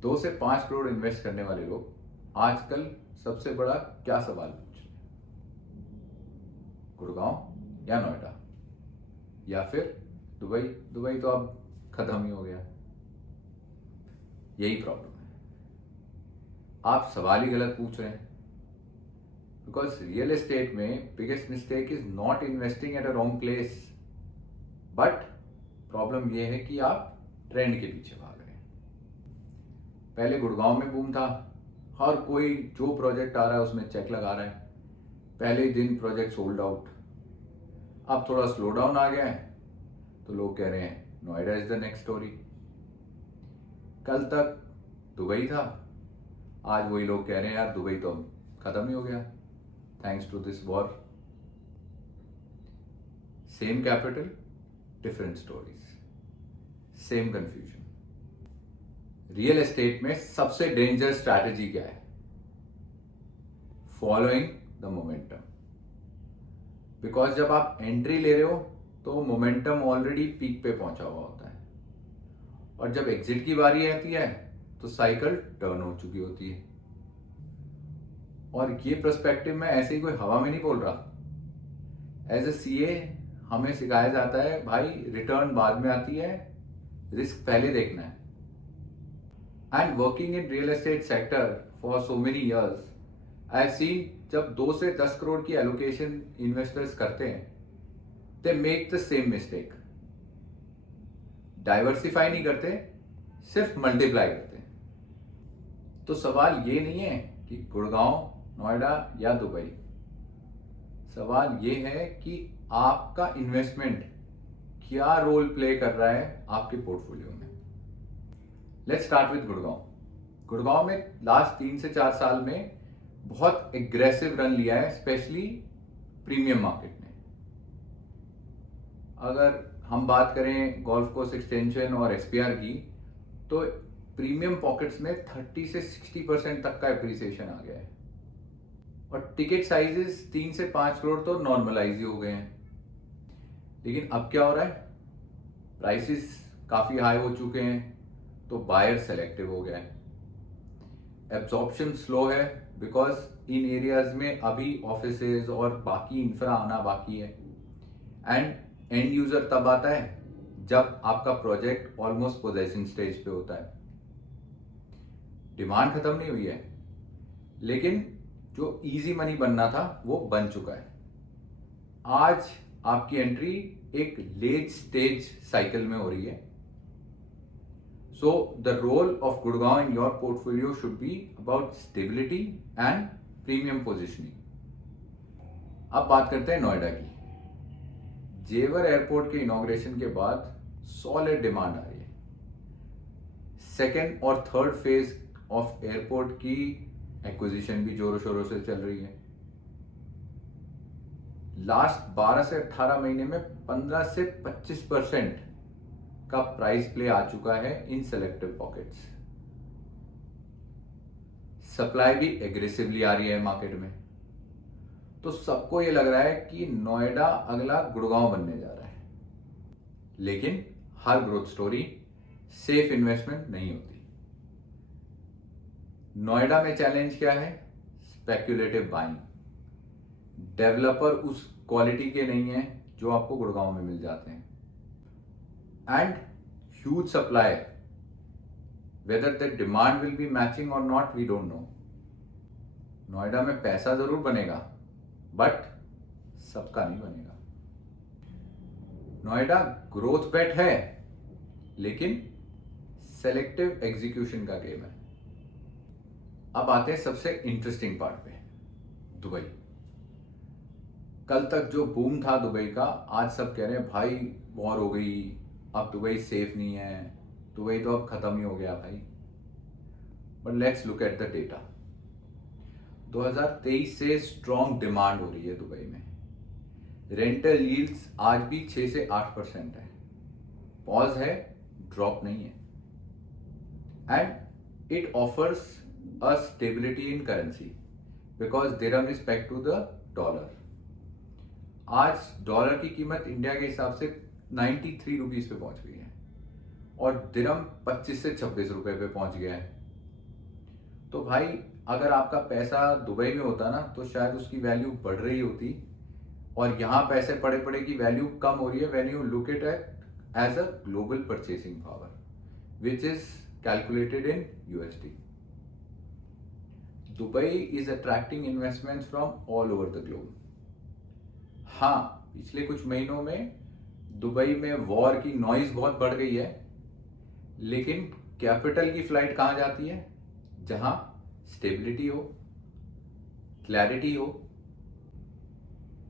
2 से 5 करोड़ इन्वेस्ट करने वाले लोग आजकल सबसे बड़ा क्या सवाल पूछ रहे हैं? गुड़गांव या नोएडा या फिर दुबई? दुबई तो अब खत्म ही हो गया। यही प्रॉब्लम है, आप सवाल ही गलत पूछ रहे हैं। बिकॉज रियल एस्टेट में biggest mistake is not investing at a wrong place, but problem यह है कि आप ट्रेंड के पीछे भाग रहे हैं। पहले गुड़गांव में बूम था, हर कोई जो प्रोजेक्ट आ रहा है उसमें चेक लगा रहा है, पहले ही दिन प्रोजेक्ट सोल्ड आउट। अब थोड़ा स्लो डाउन आ गया है तो लोग कह रहे हैं Noida is the next story. कल तक दुबई था, आज वही लोग कह रहे हैं यार दुबई तो खत्म ही हो गया thanks to this war. Same capital, different stories, same confusion. Real estate में सबसे डेंजर स्ट्रैटेजी क्या है? Following the momentum. बिकॉज जब आप एंट्री ले रहे हो तो मोमेंटम ऑलरेडी पीक पे पहुंचा हुआ होता है, और जब एग्जिट की बारी आती है तो साइकिल टर्न हो चुकी होती है। और ये पर्सपेक्टिव में ऐसे ही कोई हवा में नहीं बोल रहा। एज ए सीए हमें सिखाया जाता है भाई रिटर्न बाद में आती है, रिस्क पहले देखना है। And working in real estate sector for so many years I have seen जब 2 से 10 करोड़ की एलोकेशन इन्वेस्टर्स करते हैं, they make the same mistake. Diversify नहीं करते, सिर्फ मल्टीप्लाई करते हैं। तो सवाल ये नहीं है कि गुड़गांव, नोएडा या दुबई, सवाल ये है कि आपका इन्वेस्टमेंट क्या रोल प्ले कर रहा है आपके पोर्टफोलियो में। Let's start with Gurgaon. Gurgaon में लास्ट 3 से 4 साल में बहुत एग्रेसिव रन लिया है, स्पेशली प्रीमियम मार्केट ने। अगर हम बात करें गोल्फ कोर्स एक्सटेंशन और एसपीआर की, तो प्रीमियम पॉकेट्स में 30 से 60% तक का एप्रिसिएशन आ गया है, और टिकट साइजेस 3 से 5 करोड़ तो नॉर्मलाइज ही हो गए हैं। लेकिन अब क्या हो रहा है? प्राइसेस काफी हाई हो चुके हैं, तो बायर सेलेक्टिव हो गया है। एब्जॉर्प्शन स्लो है बिकॉज इन एरियाज में अभी ऑफिसेज और बाकी इंफ्रा आना बाकी है। एंड एंड यूजर तब आता है जब आपका प्रोजेक्ट ऑलमोस्ट पोजेसिंग स्टेज पे होता है। डिमांड खत्म नहीं हुई है, लेकिन जो इजी मनी बनना था वो बन चुका है। आज आपकी एंट्री एक लेट स्टेज साइकिल में हो रही है। So the role of Gurgaon in your portfolio should be about stability and premium positioning. अब बात करते हैं नोएडा की। जेवर एयरपोर्ट के इनॉग्रेशन के बाद सॉलिड डिमांड आ रही है। सेकेंड और थर्ड फेज ऑफ एयरपोर्ट की एक्विजिशन भी जोरों शोरों से चल रही है। लास्ट 12 से 18 महीने में 15 से 25% का प्राइस प्ले आ चुका है इन सेलेक्टिव पॉकेट्स। सप्लाई भी एग्रेसिवली आ रही है मार्केट में। तो सबको ये लग रहा है कि नोएडा अगला गुड़गांव बनने जा रहा है। लेकिन हर ग्रोथ स्टोरी सेफ इन्वेस्टमेंट नहीं होती। नोएडा में चैलेंज क्या है? Speculative buying. डेवलपर उस क्वालिटी के नहीं है जो आपको गुड़गांव में मिल जाते हैं। And huge supply, whether the demand will be matching और not we don't know. Noida में पैसा जरूर बनेगा, बट सबका नहीं बनेगा। नोएडा ग्रोथ बेट है, लेकिन सेलेक्टिव एग्जीक्यूशन का गेम है। अब आते हैं सबसे इंटरेस्टिंग पार्ट पे, दुबई। कल तक जो बूम था दुबई का, आज सब कह रहे हैं भाई वॉर हो गई, अब दुबई सेफ नहीं है, दुबई तो अब खत्म ही हो गया भाई। But let's look at the data. 2023 से स्ट्रॉन्ग डिमांड हो रही है दुबई में। रेंटल यील्ड्स आज भी 6 से 8% है। पॉज है, ड्रॉप नहीं है। And it offers a stability in currency because dirham is pegged to the dollar. आज डॉलर की कीमत इंडिया के हिसाब से 93 रुपीज पे पहुंच गई है, और दिरहम 25 से 26 रुपए पे पहुंच गया है। तो भाई अगर आपका पैसा दुबई में होता ना तो शायद उसकी वैल्यू बढ़ रही होती, और यहाँ पैसे पड़े पड़े की वैल्यू कम हो रही है when you look it at as a global purchasing power which is calculated in USD. Dubai is attracting investments from all over the globe. हाँ, पिछले कुछ महीनों में दुबई में वॉर की नॉइज बहुत बढ़ गई है, लेकिन कैपिटल की फ्लाइट कहां जाती है? जहां स्टेबिलिटी हो, क्लैरिटी हो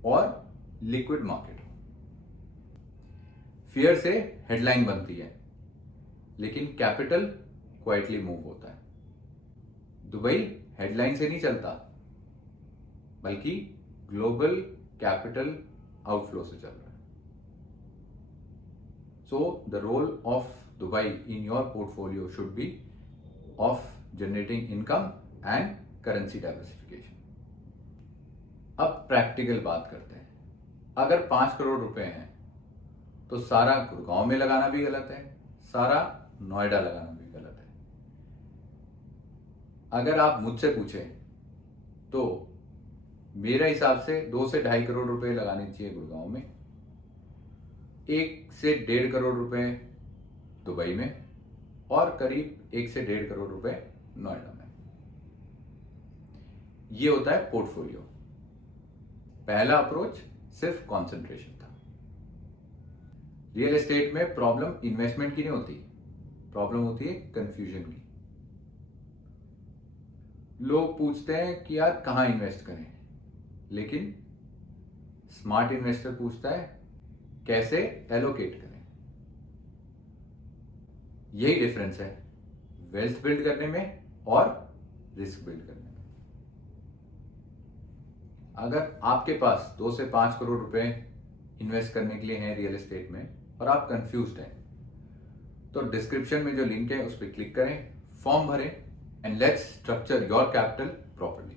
और लिक्विड मार्केट हो. फियर से हेडलाइन बनती है, लेकिन कैपिटल क्वाइटली मूव होता है. दुबई हेडलाइन से नहीं चलता, बल्कि ग्लोबल कैपिटल आउटफ्लो से चल रहा है. So the role of Dubai in your portfolio should be of generating income and currency diversification. अब प्रैक्टिकल बात करते हैं. अगर 5 करोड़ रुपए हैं तो सारा गुड़गांव में लगाना भी गलत है, सारा नोएडा लगाना भी गलत है. अगर आप मुझसे पूछें तो मेरे हिसाब से 2 से 2.5 करोड़ रुपए लगाने चाहिए गुड़गांव में, 1 से 1.5 करोड़ रुपए दुबई में और करीब 1 से 1.5 करोड़ रुपए नोएडा में. ये होता है पोर्टफोलियो. पहला अप्रोच सिर्फ कंसंट्रेशन था. रियल एस्टेट में प्रॉब्लम इन्वेस्टमेंट की नहीं होती, प्रॉब्लम होती है कंफ्यूजन की. लोग पूछते हैं कि यार कहां इन्वेस्ट करें, लेकिन स्मार्ट इन्वेस्टर पूछता है कैसे एलोकेट करें. यही डिफरेंस है वेल्थ बिल्ड करने में और रिस्क बिल्ड करने में. अगर आपके पास 2 से 5 करोड़ रुपए इन्वेस्ट करने के लिए हैं रियल एस्टेट में और आप कंफ्यूज्ड हैं, तो डिस्क्रिप्शन में जो लिंक है उस पर क्लिक करें, फॉर्म भरें and let's structure your capital properly.